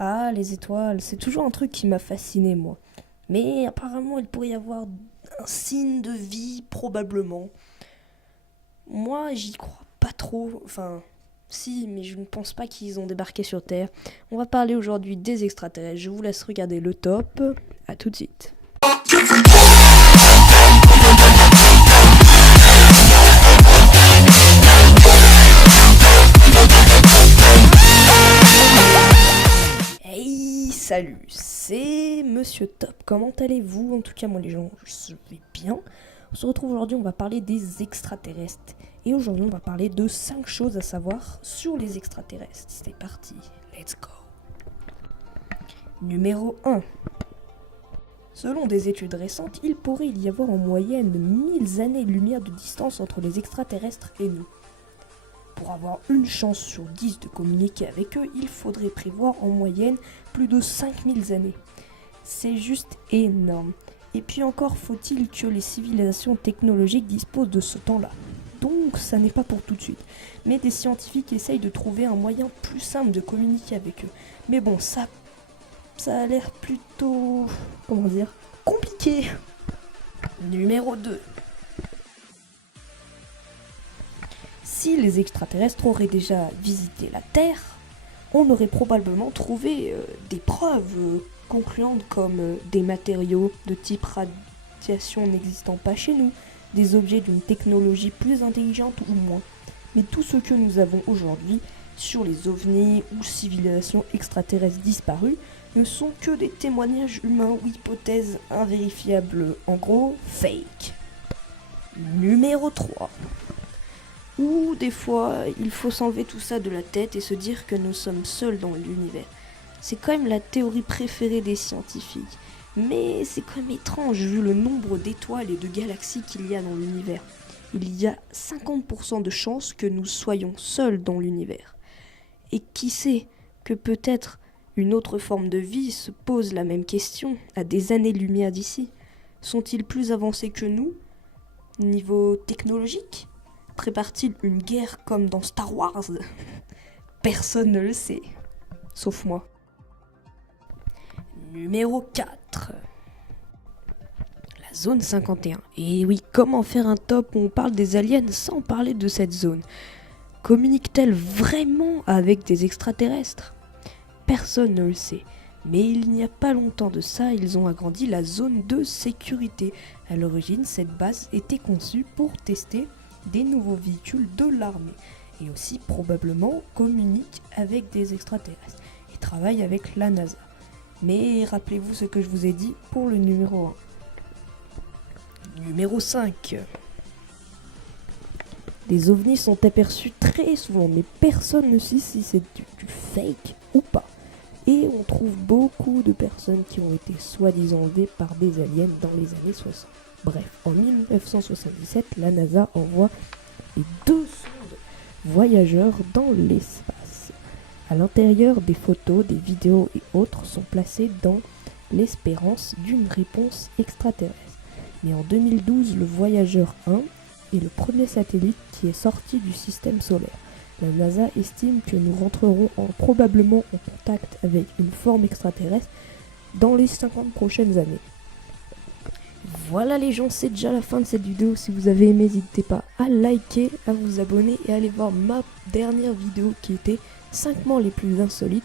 Ah, les étoiles, c'est toujours un truc qui m'a fasciné, moi. Mais apparemment, il pourrait y avoir un signe de vie, probablement. Moi, j'y crois pas trop. Enfin, si, mais je ne pense pas qu'ils ont débarqué sur Terre. On va parler aujourd'hui des extraterrestres. Je vous laisse regarder le top. À tout de suite. Hey, salut, c'est Monsieur Top. Comment allez-vous? En tout cas, moi les gens, je vais bien. On se retrouve aujourd'hui, on va parler des extraterrestres. Et aujourd'hui, on va parler de 5 choses à savoir sur les extraterrestres. C'est parti, let's go. Numéro 1. Selon des études récentes, il pourrait y avoir en moyenne 1000 années-lumière de distance entre les extraterrestres et nous. Pour avoir une chance sur 10 de communiquer avec eux, il faudrait prévoir en moyenne plus de 5000 années. C'est juste énorme. Et puis encore faut-il que les civilisations technologiques disposent de ce temps-là. Donc ça n'est pas pour tout de suite. Mais des scientifiques essayent de trouver un moyen plus simple de communiquer avec eux. Mais bon, ça a l'air plutôt... compliqué. Numéro 2. Si les extraterrestres auraient déjà visité la Terre, on aurait probablement trouvé des preuves concluantes comme des matériaux de type radiation n'existant pas chez nous, des objets d'une technologie plus intelligente ou moins. Mais tout ce que nous avons aujourd'hui sur les ovnis ou civilisations extraterrestres disparues ne sont que des témoignages humains ou hypothèses invérifiables, en gros, fake. Numéro 3. Ou des fois, il faut s'enlever tout ça de la tête et se dire que nous sommes seuls dans l'univers. C'est quand même la théorie préférée des scientifiques. Mais c'est quand même étrange vu le nombre d'étoiles et de galaxies qu'il y a dans l'univers. Il y a 50% de chances que nous soyons seuls dans l'univers. Et qui sait que peut-être une autre forme de vie se pose la même question à des années-lumière d'ici. Sont-ils plus avancés que nous, niveau technologique ? Prépare-t-il une guerre comme dans Star Wars? Personne ne le sait, sauf moi. Numéro 4. La zone 51. Et oui, comment faire un top où on parle des aliens sans parler de cette zone? Communique-t-elle vraiment avec des extraterrestres? Personne ne le sait. Mais il n'y a pas longtemps de ça, ils ont agrandi la zone de sécurité. À l'origine, cette base était conçue pour tester des nouveaux véhicules de l'armée et aussi probablement communique avec des extraterrestres et travaille avec la NASA. Mais rappelez-vous ce que je vous ai dit pour le numéro 1. Numéro 5. Les ovnis sont aperçus très souvent, mais personne ne sait si c'est du fake ou pas. Et on trouve beaucoup de personnes qui ont été soi-disant vues par des aliens dans les années 60. Bref, en 1977, la NASA envoie les 2 sondes voyageurs dans l'espace. À l'intérieur, des photos, des vidéos et autres sont placées dans l'espérance d'une réponse extraterrestre. Mais en 2012, le Voyageur 1 est le premier satellite qui est sorti du système solaire. La NASA estime que nous rentrerons probablement en contact avec une forme extraterrestre dans les 50 prochaines années. Voilà les gens, c'est déjà la fin de cette vidéo. Si vous avez aimé, n'hésitez pas à liker, à vous abonner et à aller voir ma dernière vidéo qui était 5 morts les plus insolites.